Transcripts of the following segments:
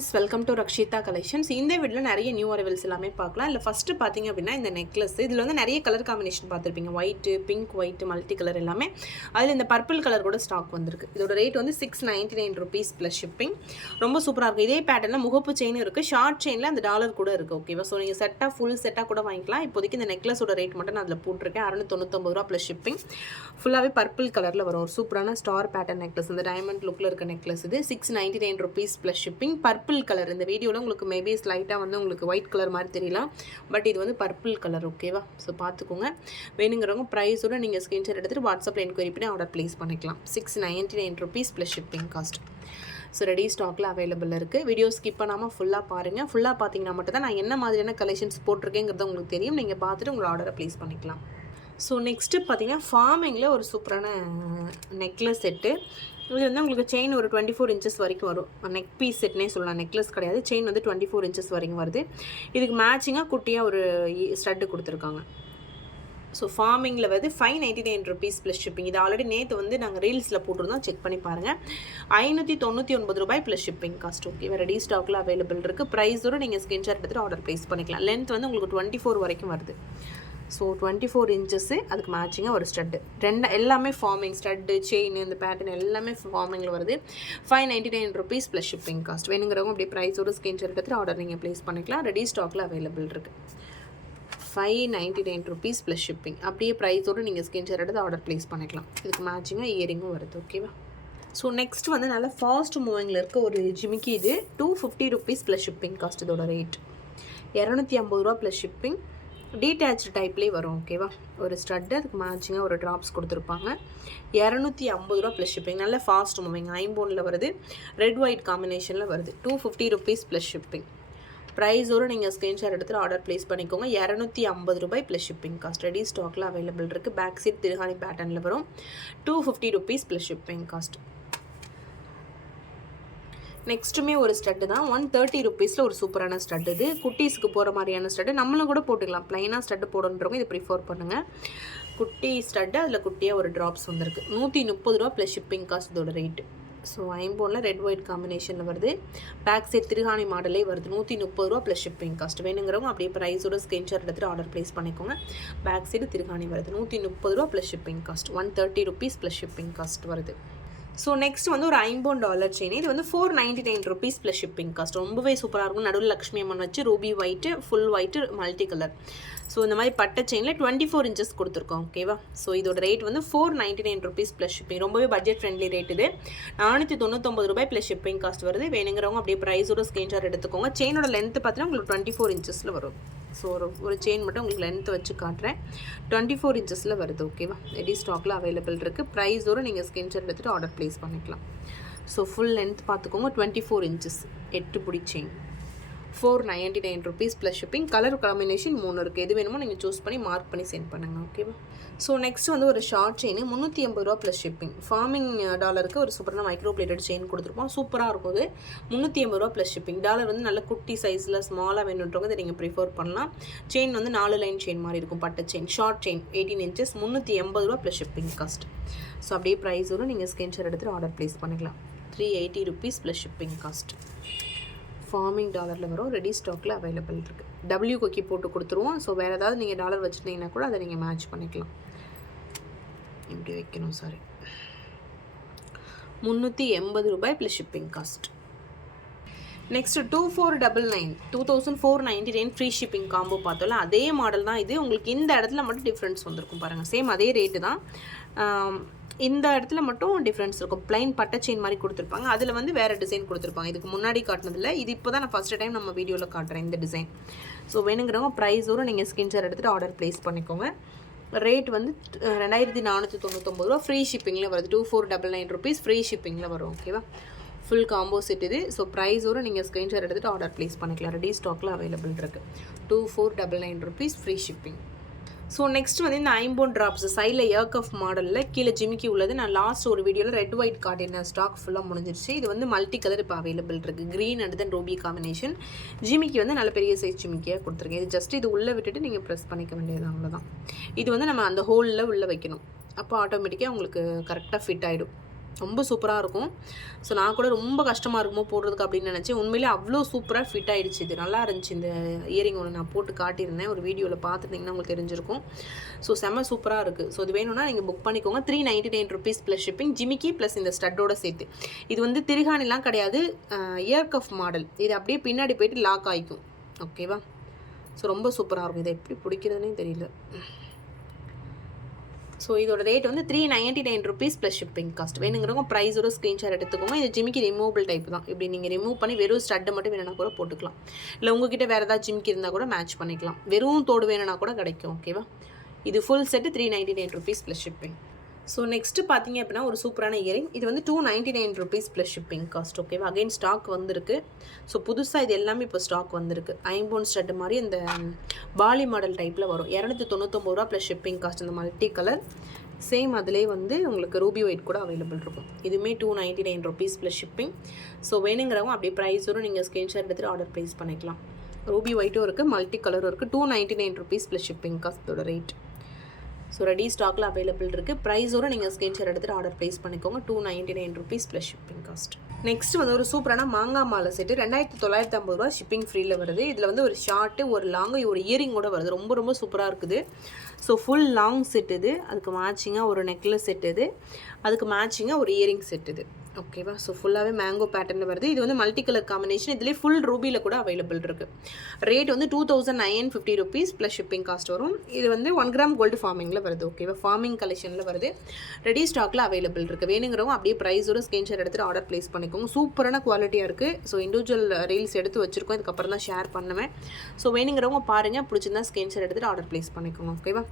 Friends welcome to Rakshitha collections இந்த வீடியோவில் நிறைய நியூ அரைவல்ஸ் எல்லாமே பார்க்கலாம். இல்லை ஃபஸ்ட்டு பார்த்தீங்க அப்படின்னா இந்த நெக்லஸ் இதில் வந்து நிறைய கலர் காம்பினேஷன் பார்த்துருப்பீங்க. White pink white multi colour எல்லாமே. அதில் இந்த பர்பிள் கலர் கூட ஸ்டாக் வந்திருக்கு. இதோட ரேட் வந்து six ninety nine rupees plus shipping ரொம்ப சூப்பராக இருக்குது இதே பேட்டர்னில் முகப்பு செயினும் இருக்குது ஷார்ட் செயினில் அந்த டாலர் கூட இருக்குது ஓகேவா ஸோ நீங்கள் செட்டாக ஃபுல் செட்டாக கூட வாங்கிக்கலாம். இப்போதைக்கு இந்த நெக்லஸோட ரேட் மட்டும் நான் அதில் போட்டிருக்கேன். அறுநூத்தொண்ணூத்தொம்பது ரூபா ப்ளஸ் ஷிப்பிங் ஃபுல்லாகவே பர்பிள் கலரில் வரும். ஒரு சூப்பரான ஸ்டார் பேட்டர்ன் நெக்லஸ் இந்த டைமண்ட் லுக்கில் இருக்க நெக்லஸ் இது. Six ninety nine rupees plus shipping purple purple colour இந்த வீடியோவில் உங்களுக்கு மேபி ஸ்லைட்டாக வந்து உங்களுக்கு ஒயிட் கலர் மாதிரி தெரியலாம். பட் இது வந்து பர்பிள் கலர் ஓகேவா ஸோ பார்த்துக்கோங்க. வேணுங்கிறவங்க ப்ரைஸோட நீங்கள் ஸ்க்ரீன்ஷாட் எடுத்துகிட்டு வாட்ஸ்அப்பில் என்கொயரி பண்ணி ஆர்டர் ப்ளேஸ் பண்ணிக்கலாம். Six ninety nine rupees plus shipping cost so ready ஸ்டாக்கில் அவைலபிள் இருக்குது வீடியோ ஸ்கிப் பண்ணாமல் ஃபுல்லாக பாருங்கள் ஃபுல்லாக பார்த்தீங்கன்னா மட்டும் தான் நான் என்ன மாதிரியான கலெக்ஷன்ஸ் போட்டிருக்கேங்கிறது உங்களுக்கு தெரியும். நீங்கள் பார்த்துட்டு உங்களோட ஆர்டரை ப்ளேஸ் பண்ணிக்கலாம். ஸோ நெக்ஸ்ட்டு பார்த்தீங்கன்னா ஃபார்மிங்கில் ஒரு சூப்பரான நெக்லஸ் செட்டு இது வந்து உங்களுக்கு செயின் ஒரு டுவெண்ட்டி ஃபோர் இன்ச்சஸ் வரைக்கும் வரும். நெக் பீஸ் செட்னே சொல்லலாம். நெக்லஸ் கிடையாது. செயின் வந்து டுவெண்ட்டி ஃபோர் இன்ச்சஸ் வரைக்கும் வருது. இதுக்கு மேட்சிங்காக குட்டியாக ஒரு ஸ்டட்டு கொடுத்துருக்காங்க. ஸோ ஃபார்மிங்கில் வந்து five ninety nine rupees plus shipping இது ஆல்ரெடி நேற்று வந்து நாங்கள் ரீல்ஸில் போட்டிருந்தோம். செக் பண்ணி பாருங்கள் ஐநூற்றி தொண்ணூற்றி ஒன்பது ரூபாய் ப்ளஸ் ஷிப்பிங் காஸ்ட் ஓகே வேறு ரெடி ஸ்டாக்கில் அவைலபிள் இருக்குது ப்ரைஸோடு நீங்கள் ஸ்க்ரீன்ஷாட் எடுத்துகிட்டு ஆர்டர் ப்ளேஸ் பண்ணிக்கலாம். லென்த் வந்து உங்களுக்கு டுவெண்ட்டி ஃபோர் வரைக்கும் வருது. ஸோ டுவெண்ட்டி ஃபோர் இன்ச்சஸ்ஸு அதுக்கு மேட்சிங்காக ஒரு ஸ்டட்டு ரெண்டு எல்லாமே ஃபார்மிங் ஸ்டட்டு செயின் இந்த பேட்டர்ன் எல்லாமே ஃபார்மிங்கில் வருது. Five ninety nine rupees plus shipping cost வேணுங்கிறவங்க அப்படியே ப்ரைஸோட ஸ்க்ரீன்ஷாட் எடுத்துகிட்டு ஆர்டர் நீங்கள் ப்ளேஸ் பண்ணிக்கலாம். ரெடி ஸ்டாக்கில் அவைலபிள் இருக்குது five ninety nine rupees plus shipping அப்படியே ப்ரைஸோடு நீங்கள் ஸ்க்ரீன்ஷாட் எடுத்து ஆர்டர் ப்ளேஸ் பண்ணிக்கலாம். இதுக்கு மேட்சிங்காக இயரிங்கும் வருது ஓகேவா ஸோ நெக்ஸ்ட் வந்து நல்லா ஃபாஸ்ட் மூவிங்கில் இருக்க ஒரு ஜிமிக்கி இது. Two fifty rupees plus shipping cost இதோட ரேட் இரநூத்தி ஐம்பது ரூபா ப்ளஸ் ஷிப்பிங் டீட்டேச் டைப்லேயே வரும் ஓகேவா ஒரு ஸ்டட்டு அதுக்கு மேட்சிங்காக ஒரு ட்ராப்ஸ் கொடுத்துருப்பாங்க. இரநூத்தி ஐம்பது ரூபா ப்ளஸ் ஷிப்பிங் நல்ல ஃபாஸ்ட் மூவிங் ஐம்போனில் வருது. ரெட் ஒயிட் காம்பினேஷனில் வருது. Two fifty rupees plus shipping ப்ரைஸோடு நீங்கள் ஸ்க்ரீன்ஷாட் எடுத்துகிட்டு ஆர்டர் ப்ளேஸ் பண்ணிக்கோங்க. இரநூத்தி ஐம்பது ரூபாய் ப்ளஸ் ஷிப்பிங் காஸ்ட் ரெடி ஸ்டாக்கில் அவைலபிள் இருக்குது பேக் சீட் திருஹானி பேட்டர்னில் வரும். Two fifty rupees plus shipping cost நெக்ஸ்ட்டுமே ஒரு ஸ்டட்டு தான். ஒன் தேர்ட்டி ருபீஸில் ஒரு சூப்பரான ஸ்டட் இது. குட்டீஸுக்கு போகிற மாதிரியான ஸ்டட்டு. நம்மளும் கூட போட்டுக்கலாம். ப்ளைனாக ஸ்டட்டு போடணுன்றவங்க இதை ப்ரிஃபர் பண்ணுங்கள் குட்டி ஸ்டட்டு அதில் குட்டியாக ஒரு ட்ராப்ஸ் வந்திருக்கு. நூற்றி முப்பது ரூபா ப்ளஸ் ஷிப்பிங் காஸ்ட் இதோட ரேட்டு ஸோ ஐம்போனில் ரெட் ஒயிட் காம்பினேஷனில் வருது. பேக் சைட் திருகாணி மாடலே வருது. நூற்றி முப்பது ரூபா ப்ளஸ் ஷிப்பிங் காஸ்ட் வேணுங்கிறவங்க அப்படியே ப்ரைஸோட ஸ்க்ரீன்ஷாட் எடுத்துகிட்டு ஆர்டர் ப்ளேஸ் பண்ணிக்கோங்க. பேக் சைடு திருகாணி வருது. நூற்றி முப்பது ரூபா plus shipping cost one thirty rupees plus shipping cost வருது. ஸோ நெக்ஸ்ட் வந்து ஒரு ஐம்போன் டாலர் செயின் இது வந்து four ninety nine rupees plus shipping cost ரொம்பவே சூப்பராக இருக்கும். நடுவில் லக்ஷ்மி அம்மன் வச்சு ruby white full white multi colour so இந்த மாதிரி பட்டை செயினில் டுவெண்ட்டி ஃபோர் இன்ச்சஸ் கொடுத்துருக்கோம் ஓகேவா ஸோ இதோட ரேட் வந்து four ninety nine rupees plus shipping ரொம்பவே பட்ஜெட் ஃப்ரெண்ட்லி ரேட் இது. நானூற்றி தொண்ணூத்தொம்பது ரூபாய் ப்ளஸ் ஷிப்பிங் காஸ்ட் வருது. வேணுங்கிறவங்க அப்படியே ப்ரைஸோட ஸ்க்ரீன்ஷாட் எடுத்துக்கோங்க. செயினோட லென்த் பார்த்தீங்கன்னா உங்களுக்கு டுவெண்ட்டி ஃபோர் இன்ச்சஸில் வரும். ஸோ ஒரு ஒரு செயின் மட்டும் உங்களுக்கு லென்த் வச்சு காட்டுறேன். டுவெண்ட்டி ஃபோர் இன்ச்சஸில் வருது ஓகேவா ரெடி ஸ்டாக்கில் அவைலபிள் இருக்குது ப்ரைஸோடு நீங்கள் ஸ்க்ரீன்ஷாட் எடுத்துகிட்டு ஆர்டர் ப்ளேஸ் பண்ணிக்கலாம். ஸோ ஃபுல் லென்த் பார்த்துக்கோங்க. டுவெண்ட்டி ஃபோர் இன்ச்சஸ் எட்டு பிடி chain four ninety nine rupees plus shipping colour combination மூணு இருக்குது எது வேணுமோ நீங்கள் சூஸ் பண்ணி மார்க் பண்ணி சென்ட் பண்ணுங்கள் ஓகேவா ஸோ நெக்ஸ்ட் வந்து ஒரு ஷார்ட் செயின் முந்நூற்றி ஐம்பது ரூபா ப்ளஸ் ஷிப்பிங் ஃபார்மிங் டாலருக்கு ஒரு சூப்பரான மைக்ரோ பிளேட்டட் செயின் கொடுத்துருப்போம் சூப்பராக இருக்கும் அது முந்நூற்றி ஐம்பது ரூபா ப்ளஸ் ஷிப்பிங் டாலர் வந்து நல்ல குட்டி சைஸில் ஸ்மாலாக வேணுன்றவங்க இதை நீங்கள் ப்ரிஃபர் பண்ணலாம். செயின் வந்து நாலு லைன் செயின் மாதிரி இருக்கும் பட்ட chain short chain eighteen inches முந்நூற்றி எண்பது ரூபா ப்ளஸ் ஷிப்பிங் காஸ்ட் ஸோ அப்படியே ப்ரைஸ் வரும். நீங்கள் ஸ்கிரீன்ஷாட் எடுத்துகிட்டு ஆர்டர் ப்ளேஸ் பண்ணிக்கலாம். Three eighty rupees plus shipping cost forming டாலரில் வரும். ரெடி ஸ்டாக்கில் அவைலபிள் இருக்குது டபிள்யூ கொக்கி போட்டு கொடுத்துருவோம். ஸோ வேறு ஏதாவது நீங்கள் டாலர் வச்சுருந்தீங்கன்னா கூட அதை நீங்கள் மேட்ச் பண்ணிக்கலாம். இப்படி வைக்கணும் சாரி முந்நூற்றி எண்பது ரூபாய் plus shipping cost next two four double nine two thousand four ninety nine free shipping combo பார்த்தோம்ல அதே மாடல் தான் இது. உங்களுக்கு இந்த இடத்துல மட்டும் டிஃப்ரென்ஸ் வந்திருக்கும் பாருங்கள் சேம் அதே ரேட்டு தான். இந்த இடத்துல மட்டும் டிஃப்ரென்ஸ் இருக்கும். பிளைன் பட்டை செயின் மாதிரி கொடுத்துருப்பாங்க. அதில் வந்து வேறு டிசைன் கொடுத்துருப்பாங்க. இதுக்கு முன்னாடி காட்டினதில் இது இப்போ தான் நான் ஃபஸ்ட் டைம் நம்ம வீடியோவில் காட்டுறேன் இந்த டிசைன் ஸோ வேணுங்கிறவங்க ப்ரைஸோடு நீங்கள் ஸ்கிரீன்ஷாட் எடுத்துகிட்டு ஆர்டர் ப்ளேஸ் பண்ணிக்கோங்க. ரேட் வந்து ரெண்டாயிரத்தி நானூற்றி தொண்ணூத்தொம்பது ரூபா. ஃப்ரீ ஷிப்பிங்கில் வருது. Two four double nine rupees free ஷிப்பிங்கில் வரும். ஓகேவா ஃபுல் காம்போ செட் இது. ஸோ ப்ரைஸோடு நீங்கள் ஸ்க்ரீன்ஷாட் எடுத்துகிட்டு ஆர்டர் ப்ளேஸ் பண்ணிக்கலாம். ரெடி ஸ்டாக்கில் அவைலபிள் இருக்குது two four double nine rupees free shipping so next வந்து இந்த ஐம்போன் ட்ராப்ஸ் சைடில் ஏர்க் ஆஃப் மாடலில் கீழே ஜிமிக்கி உள்ளது. நான் லாஸ்ட் ஒரு வீடியோவில் ரெட் ஒயிட் காட்டின ஸ்டாக் ஃபுல்லாக முடிஞ்சிருச்சு. இது வந்து மல்டி கலர் இப்போ அவைலபிள் இருக்குது green and then ruby combination ஜிமிக்கி வந்து நல்ல பெரிய சைஸ் ஜிமிக்கியாக கொடுத்துருக்கேன். இது ஜஸ்ட் இது உள்ளே விட்டுட்டு நீங்கள் ப்ரெஸ் பண்ணிக்க வேண்டியது அவ்வளோதான் இது வந்து நம்ம அந்த ஹோலில் உள்ளே வைக்கணும். அப்போ ஆட்டோமேட்டிக்காக உங்களுக்கு கரெக்டாக ஃபிட் ஆகிடும் ரொம்ப சூப்பராக இருக்கும். ஸோ நான் கூட ரொம்ப கஷ்டமாக இருக்குமோ போடுறதுக்கு அப்படின்னு நினச்சேன். உண்மையிலே அவ்வளோ சூப்பராக ஃபிட் ஆகிடுச்சு இது. நல்லா இருந்துச்சு இந்த இயரிங் ஒன்று நான் போட்டு காட்டியிருந்தேன். ஒரு வீடியோவில் பார்த்துட்டிங்கன்னா உங்களுக்கு தெரிஞ்சிருக்கும். ஸோ செம்ம சூப்பராக இருக்குது ஸோ இது வேணும்னா நீங்கள் புக் பண்ணிக்கோங்க. Three ninety nine rupees plus shipping ஜிமிக்கி ப்ளஸ் இந்த ஸ்டட்டோட சேர்த்து. இது வந்து திருகாணிலாம் கிடையாது. இயர் கஃப் மாடல் இது அப்படியே பின்னாடி போயிட்டு லாக் ஆகிக்கும் ஓகேவா ஸோ ரொம்ப சூப்பராக இருக்கும். இதை எப்படி பிடிக்கிறதுனே தெரியல. ஸோ இதோட ரேட் வந்து three ninety nine rupees plus shipping cost வேணுங்கிறவங்க ப்ரைஸோட ஸ்க்ரீன்ஷாட் எடுத்துக்கோங்க. இது ஜிமிக்கு ரிமூவபிள் டைப் தான். இப்படி நீங்கள் ரிமூவ் பண்ணி வெறும் ஸ்டட்டை மட்டும் வேணும்னா கூட போட்டுக்கலாம். இல்லை உங்ககிட்ட வேறு ஏதாவது ஜிமிக்கி இருந்தால் கூட மேட்ச் பண்ணிக்கலாம். வெறும் தோடு வேணும்னா கூட கிடைக்கும் ஓகேவா இது full set three ninety nine rupees plus shipping so next பார்த்தீங்க அப்படின்னா ஒரு சூப்பரான இயரிங் இது வந்து two ninety nine rupees plus shipping cost ஓகேவா அகைன் ஸ்டாக் வந்திருக்கு. ஸோ புதுசாக இது எல்லாமே இப்போ ஸ்டாக் வந்திருக்கு. ஐம்போன் ஸ்டட் மாதிரி இந்த பாலி மாடல் டைப்பில் வரும். இரநூத்தி தொண்ணூத்தொம்பது ரூபா ப்ளஸ் ஷிப்பிங் காஸ்ட் இந்த மல்டி கலர் சேம் அதிலே வந்து உங்களுக்கு ரூபி ஒயிட் கூட அவைலபிள் இருக்கும். இதுவுமே two ninety nine rupees plus shipping so வேணுங்கிறவங்க அப்படியே ப்ரைஸோடு நீங்கள் ஸ்க்ரீன்ஷாட் எடுத்துகிட்டு ஆர்டர் ப்ளேஸ் பண்ணிக்கலாம். ரூபி ஒயிட்டும் இருக்குது மல்டி கலரும் இருக்குது two ninety nine rupees plus shipping காஸ்ட்டோட rate so ready ஸ்டாக்கில் அவைலபிள் இருக்குது ப்ரைஸோட நீங்கள் ஸ்க்ரீன்ஷாட் எடுத்துகிட்டு ஆர்டர் ப்ளேஸ் பண்ணிக்கோங்க. Two ninety nine rupees plus shipping cost next வந்து ஒரு சூப்பரான மாங்காய் மாலை செட்டு ரெண்டாயிரத்தி தொள்ளாயிரத்தி ஐம்பது ரூபா ஷிப்பிங் ஃப்ரீயில் வருது. இதில் வந்து ஒரு ஷார்ட்டு ஒரு லாங்கு ஒரு இயரிங்கோட வருது. ரொம்ப ரொம்ப சூப்பராக இருக்குது. ஸோ ஃபுல் லாங் செட் இது. அதுக்கு மேட்சிங்காக ஒரு நெக்லஸ் செட் இது. அதுக்கு மேட்சிங்காக ஒரு இயரிங் செட் இது. ஓகேவா ஸோ ஃபுல்லாகவே மேங்கோ பேட்டர்னில் வருது. இது வந்து மல்டி கலர் காம்பினேஷன் இதுலேயே ஃபுல் ரூபியில் கூட அவைலபிள் இருக்குது ரேட் வந்து two thousand nine fifty rupees plus shipping cost வரும். இது வந்து ஒன் கிராம் கோல்டு ஃபார்மிங்கில் வருது. ஓகேவா ஃபார்மிங் கலெக்ஷனில் வருது. ரெடி ஸ்டாக்கில் அவைலபிள் இருக்குது வேணுங்கிறவங்க அப்படியே ப்ரைஸோட ஸ்க்ரீன்ஷாட் எடுத்துகிட்டு ஆர்டர் ப்ளேஸ் பண்ணிக்கோங்க. சூப்பரான குவாலிட்டியாக இருக்குது ஸோ இண்டிவிஜுவல் ரீல்ஸ் எடுத்து வச்சுருக்கோம். இதுக்கப்புறம் தான் ஷேர் பண்ணுவேன். ஸோ வேணுங்கிறவங்க பாருங்கள் பிடிச்சிருந்தா ஸ்க்ரீன்ஷாட் எடுத்துகிட்டு ஆர்டர் ப்ளேஸ் பண்ணிக்கோங்க. ஓகேவா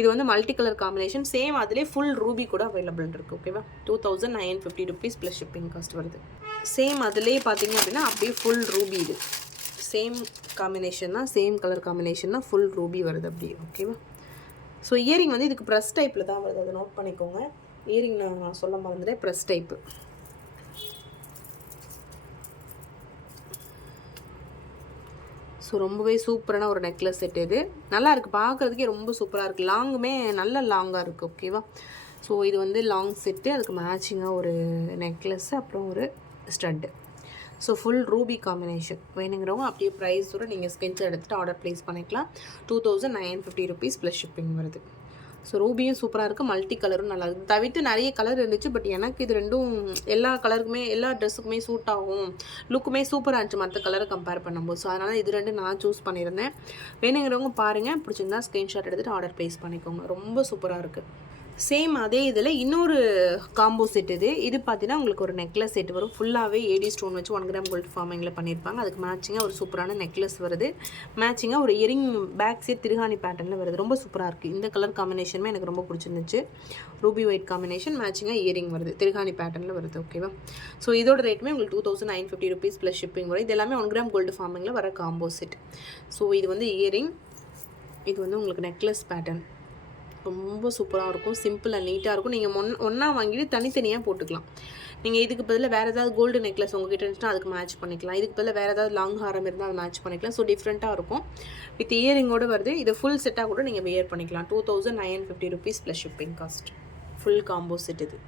இது வந்து மல்டி கலர் காம்பினேஷன் சேம் அதிலே ஃபுல் ரூபி கூட அவைலபிள் இருக்குது ஓகேவா two thousand nine fifty rupees plus shipping cost வருது. சேம் அதிலே பார்த்தீங்க அப்படின்னா அப்படியே ஃபுல் ரூபி இது. சேம் காம்பினேஷன் தான் சேம் கலர் காம்பினேஷன் தான் ஃபுல் ரூபி வருது அப்படியே ஓகேவா ஸோ இயரிங் வந்து இதுக்கு ப்ரெஸ் டைப்பில் தான் வருது. அதை நோட் பண்ணிக்கோங்க. இயரிங் நான் சொல்ல மறந்துட்டேன். ப்ரெஸ் டைப்பு ஸோ ரொம்பவே சூப்பரான ஒரு நெக்லஸ் செட் இது. நல்லா இருக்குது பார்க்குறதுக்கே ரொம்ப சூப்பராக இருக்குது லாங்குமே நல்ல லாங்காக இருக்குது ஓகேவா ஸோ இது வந்து லாங் செட்டு அதுக்கு மேட்சிங்காக ஒரு நெக்லஸ் அப்புறம் ஒரு stud so full ruby combination வேணுங்கிறவங்க அப்படியே ப்ரைஸோட நீங்கள் ஸ்கெட்ச் எடுத்துகிட்டு ஆர்டர் ப்ளேஸ் பண்ணிக்கலாம். Two thousand nine fifty rupees plus shipping வருது. ஸோ ரூபியும் சூப்பராக இருக்குது மல்டி கலரும் நல்லா இருக்குது தவிர்த்து நிறைய கலர் இருந்துச்சு பட் எனக்கு இது ரெண்டும் எல்லா கலருக்குமே எல்லா ட்ரெஸ்ஸுக்குமே சூட் ஆகும். லுக்குமே சூப்பராக இருந்துச்சு மற்ற கலரை கம்பேர் பண்ணும்போது. ஸோ அதனால் இது ரெண்டு நான் சூஸ் பண்ணியிருந்தேன். வேணுங்கிறவங்க பாருங்கள் பிடிச்சிருந்தா ஸ்க்ரீன்ஷாட் எடுத்துகிட்டு ஆர்டர் ப்ளேஸ் பண்ணிக்கோங்க. ரொம்ப சூப்பராக இருக்குது சேம் அதே இதில் இன்னொரு காம்போ செட் இது. இது பார்த்தீங்கன்னா உங்களுக்கு ஒரு நெக்லஸ் செட் வரும். ஃபுல்லாகவே ஏடி ஸ்டோன் வச்சு ஒன் கிராம் கோல்டு ஃபார்மிங்கில் பண்ணியிருப்பாங்க அதுக்கு மேட்சிங்காக ஒரு சூப்பரான நெக்லஸ் வருது. மேட்சிங்காக ஒரு இயரிங் பேக் செட் திருகாணி பேட்டர்னில் வருது. ரொம்ப சூப்பராக இருக்குது இந்த கலர் காம்பினேஷனுமே எனக்கு ரொம்ப பிடிச்சிருந்துச்சு. ரூபி ஒயிட் காம்பினேஷன் மேட்சிங்காக இயரிங் வருது. திருகாணி பேட்டர்னில் வருது ஓகேவா ஸோ இதோட ரேட்டுமே உங்களுக்கு two thousand nine fifty rupees plus shipping வரும். இது எல்லாமே ஒன் கிராம் கோல்டு ஃபார்மிங்கில் வர காம்போ செட் ஸோ இது வந்து இயரிங் இது வந்து உங்களுக்கு நெக்லஸ் பேட்டர்ன் ரொம்ப சூப்பராக இருக்கும். சிம்பிள் அண்ட் நீட்டாக இருக்கும். நீங்கள் ஒன் ஒன்றா வாங்கிட்டு தனித்தனியாக போட்டுக்கலாம். நீங்கள் இதுக்கு பதிலாக வேறு ஏதாவது கோல்டு நெக்லஸ் உங்ககிட்ட இருந்துச்சுன்னா அதுக்கு மேட்ச் பண்ணிக்கலாம். இதுக்கு பதிலாக வேறு ஏதாவது லாங் ஹாரம் இருந்தால் அதை மேட்ச் பண்ணிக்கலாம். ஸோ டிஃப்ரெண்ட்டாக இருக்கும். வித் இயரிங்கோடு வருது. இது ஃபுல் செட்டாக கூட நீங்கள் வியர் பண்ணிக்கலாம். Two thousand nine fifty rupees plus shipping cost full combo set இது.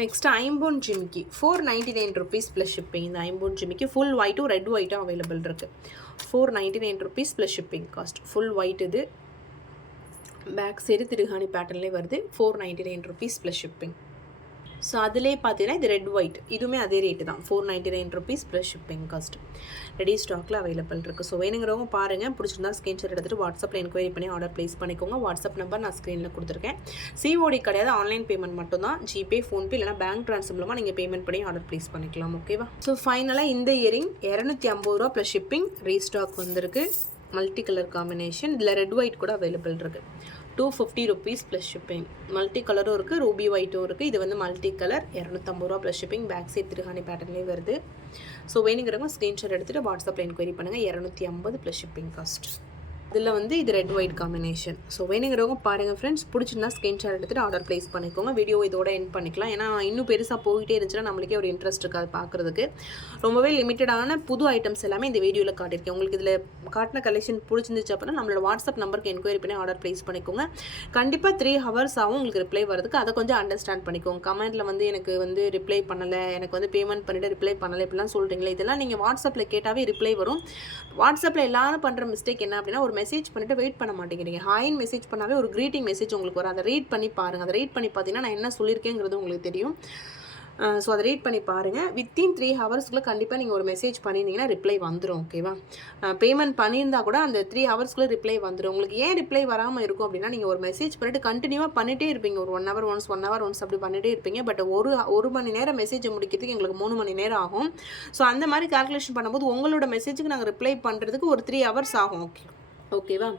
நெக்ஸ்ட் ஐம்போன் ஜிமிக்கி four ninety nine rupees plus shipping இந்த ஐம்போன் ஜிமிக்கி ஃபுல் ஒயிட்டும் ரெட் ஒயிட்டும் அவைலபிள் இருக்குது four ninety nine rupees plus shipping cost full white இது. பேக் சைடு திருஹானி பேட்டர்ன்லேயே வருது. Four ninety nine rupees plus shipping so அதிலே பார்த்தீங்கன்னா இது ரெட் ஒயிட் இதுவுமே அதே ரேட்டு தான். Four ninety nine rupees plus shipping cost ready ஸ்டாக்கில் அவைலபிள் இருக்குது ஸோ வேணுங்கிறவங்க பாருங்கள் பிடிச்சிருந்தா ஸ்க்ரீன்ஷாட் எடுத்துகிட்டு வாட்ஸ்அப்பில் என்கொயரி பண்ணி ஆர்டர் ப்ளேஸ் பண்ணிக்கோங்க. வாட்ஸ்அப் நம்பர் நான் ஸ்க்ரீனில் கொடுத்துருக்கேன். சிஓடி கிடையாது. ஆன்லைன் பேமெண்ட் மட்டும் தான் ஜிபே ஃபோன்பே இல்லைனா பேங்க் ட்ரான்ஸ்ஃபர் மூலமாக நீங்கள் பேமெண்ட் பண்ணி ஆர்டர் ப்ளேஸ் பண்ணிக்கலாம். ஓகேவா ஸோ ஃபைனலாக இந்த இயரிங் இரநூத்தி ஐம்பது ரூபா ப்ளஸ் ஷிப்பிங் ரீஸ்டாக் வந்திருக்கு. மல்டி கலர் காம்பினேஷன் இதில் ரெட் ஒயிட் கூட அவைலபிள் இருக்குது two fifty rupees plus shipping multi கலரும் இருக்குது ரூபி ஒயிட்டும் இருக்குது இது வந்து மல்டி கலர் இரநூத்தம்பது ரூபா ப்ளஸ் ஷிப்பிங் பேக் சைட் திருகாணி பேட்டர்லேயே வருது. ஸோ வேணுங்கிறவங்க ஸ்க்ரீன்ஷாட் எடுத்துகிட்டு வாட்ஸ்அப்பில் என்கொயரி பண்ணுங்கள் இரநூத்தி ஐம்பது ப்ளஸ் ஷிப்பிங் காஸ்ட் இதில் வந்து இது ரெட் ஒயிட் காம்பினேஷன். ஸோ வேணுங்கிறவங்க பாருங்கள் ஃப்ரெண்ட்ஸ் பிடிச்சிருந்தா ஸ்கிரீன்ஷாட் எடுத்துகிட்டு ஆர்டர் ப்ளேஸ் பண்ணிக்கோங்க. வீடியோ இதோட எண்ட் பண்ணிக்கலாம். ஏன்னா இன்னும் பெருசாக போயிட்டே இருந்துச்சுன்னா நம்மளுக்கே ஒரு இன்ட்ரெஸ்ட் இருக்காது பார்க்குறதுக்கு. ரொம்பவே லிமிட்டடான புது ஐட்டம்ஸ் எல்லாமே இந்த வீடியோவில் காட்டியிருக்கேன். உங்களுக்கு இதில் காட்டின கலெக்ஷன் பிடிச்சிருந்துச்சு அப்படின்னா நம்மளோட வாட்ஸ்அப் நம்பருக்கு என்கொயரி பண்ணி ஆர்டர் ப்ளேஸ் பண்ணிக்கோங்க. கண்டிப்பாக த்ரீ ஹவர்ஸ் ஆகும் உங்களுக்கு ரிப்ளை வரதுக்கு அதை கொஞ்சம் அண்டர்ஸ்டாண்ட் பண்ணிக்கோங்க. கமெண்ட்டில் வந்து எனக்கு வந்து ரிப்ளை பண்ணலை. எனக்கு வந்து பேமெண்ட் பண்ணிவிட்டு ரிப்ளை பண்ணலை இப்படிலாம் சொல்கிறீங்களே இதெல்லாம் நீங்கள் வாட்ஸ்அப்பில் கேட்டாவே ரிப்ளை வரும். வாட்ஸ்அப்பில் எல்லாரும் பண்ணுற மிஸ்டேக் என்ன அப்படின்னா ஒரு மெசேஜ் பண்ணிவிட்டு வெயிட் பண்ண மாட்டேங்கிறீங்க. ஹாயின் மெசேஜ் பண்ணாவே ஒரு க்ரீட்டிங் மெசேஜ் உங்களுக்கு வரும். அதை ரீட் பண்ணி பாருங்கள் அதை ரீட் பண்ணி பார்த்தீங்கன்னா நான் என்ன சொல்லியிருக்கேங்கிறது உங்களுக்கு தெரியும். ஸோ அதை ரீட் பண்ணி பாருங்கள் வித்தின் த்ரீ ஹவர்ஸ்க்குள்ளே கண்டிப்பாக நீங்கள் ஒரு மெசேஜ் பண்ணியிருந்தீங்கன்னா ரிப்ளை வந்துடும் ஓகேவா பேமெண்ட் பண்ணியிருந்தா கூட அந்த த்ரீ ஹவர்ஸ்க்குள்ளே ரிப்ளை வந்துடும் உங்களுக்கு ஏன் ரிப்ளை வராமல் இருக்கும் அப்படின்னா நீங்கள் ஒரு மெசேஜ் பண்ணிட்டு கண்டினியூவாக பண்ணிகிட்டே இருப்பீங்க. ஒரு one hour once one hour once அப்படி பண்ணிகிட்டே இருப்பீங்க. பட் ஒரு ஒரு மணி நேரம் மெசேஜ் முடிக்கிறதுக்கு எங்களுக்கு மூணு மணி நேரம் ஆகும். ஸோ அந்த மாதிரி கால்குலேஷன் பண்ணும்போது உங்களோட மெசேஜுக்கு நாங்கள் ரிப்ளை பண்ணுறதுக்கு ஒரு த்ரீ ஹவர்ஸ் ஆகும் ஓகே ஓகேவா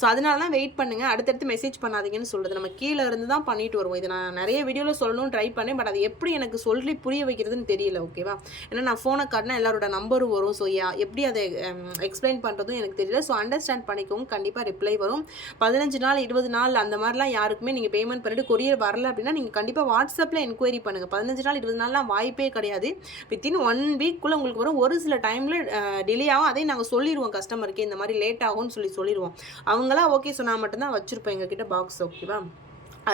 ஸோ அதனால தான் வெயிட் பண்ணுங்கள் அடுத்தடுத்து மெசேஜ் பண்ணாதீங்கன்னு சொல்கிறது நம்ம கீழே இருந்து தான் பண்ணிட்டு வருவோம். இது நான் நிறைய வீடியோவில் சொல்லணும்னு ட்ரை பண்ணேன். பட் அது எப்படி எனக்கு சொல்லி புரிய வைக்கிறதுன்னு தெரியல. ஓகேவா ஏன்னா நான் ஃபோனை காட்டினா எல்லாரோட நம்பரும் வரும். ஸோ எப்படி அதை um, எக்ஸ்பிளைன் பண்ணுறதும் எனக்கு தெரியல. ஸோ அண்டர்ஸ்டாண்ட் பண்ணிக்கவும் கண்டிப்பாக ரிப்ளை வரும். பதினஞ்சு நாள் இருபது நாள் அந்த மாதிரிலாம் யாருக்குமே நீங்கள் பேமெண்ட் பண்ணிட்டு கொரியர் வரல அப்படின்னா நீங்கள் கண்டிப்பாக வாட்ஸ்அப்பில் என்கொயரி பண்ணுங்கள் பதினஞ்சு நாள் இருபது நாள்லாம் வாய்ப்பே கிடையாது. வித்தின் ஒன் வீக்குள்ளே உங்களுக்கு வரும். ஒரு சில டைமில் டிலே ஆகும். அதையும் நாங்கள் சொல்லிடுவோம் கஸ்டமருக்கு இந்த மாதிரி லேட் ஆகும்னு சொல்லி சொல்லிடுவோம் அவங்களாம் ஓகே சொன்னால் மட்டும்தான் வச்சுருப்போம் எங்ககிட்ட பாக்ஸ் ஓகேவா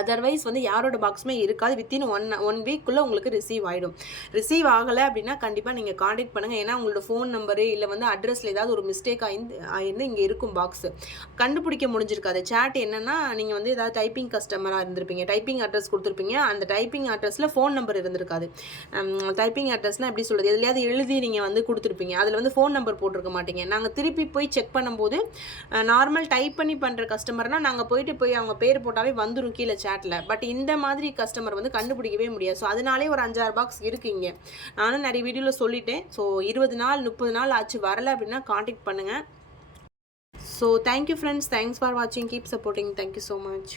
அதர்வைஸ் வந்து யாரோட பாக்ஸுமே இருக்காது. வித்தின் ஒன் ஒன் வீக்குள்ளே உங்களுக்கு ரிசீவ் ஆகிடும் ரிசீவ் ஆகலை அப்படின்னா கண்டிப்பாக நீங்கள் காண்டாக்ட் பண்ணுங்கள் ஏன்னா உங்களோட ஃபோன் நம்பரு இல்லை வந்து அட்ரஸில் ஏதாவது ஒரு மிஸ்டேக் ஆயிருந்து ஆயிருந்து இங்கே இருக்கும் பாக்ஸு கண்டுபிடிக்க முடிஞ்சிருக்காது. சேட் என்னென்னா நீங்கள் வந்து ஏதாவது டைப்பிங் கஸ்டமராக இருந்திருப்பீங்க. டைப்பிங் அட்ரஸ் கொடுத்துருப்பீங்க. அந்த டைப்பிங் அட்ரஸில் ஃபோன் நம்பர் இருந்திருக்காது. டைப்பிங் அட்ரஸ்னால் எப்படி சொல்கிறது எதுலையாவது எழுதி நீங்கள் வந்து கொடுத்துருப்பீங்க. அதில் வந்து ஃபோன் நம்பர் போட்டிருக்க மாட்டீங்க. நாங்கள் திருப்பி போய் செக் பண்ணும்போது நார்மல் டைப் பண்ணி பண்ணுற கஸ்டமர்னால் நாங்கள் போயிட்டு போய் அவங்க பேர் போட்டாவே வந்துடும் கீழே சேட்டில் பட் இந்த மாதிரி கஸ்டமர் வந்து கண்டுபிடிக்கவே முடியாது. ஸோ அதனாலே ஒரு அஞ்சாறு பாக்ஸ் இருக்குங்க நானும் நிறைய வீடியோவில் சொல்லிட்டேன். ஸோ இருபது நாள் முப்பது நாள் ஆச்சு. வரலை அப்படின்னா காண்டாக்ட் பண்ணுங்கள் so thank you friends thanks for வாட்சிங் keep supporting thank you so much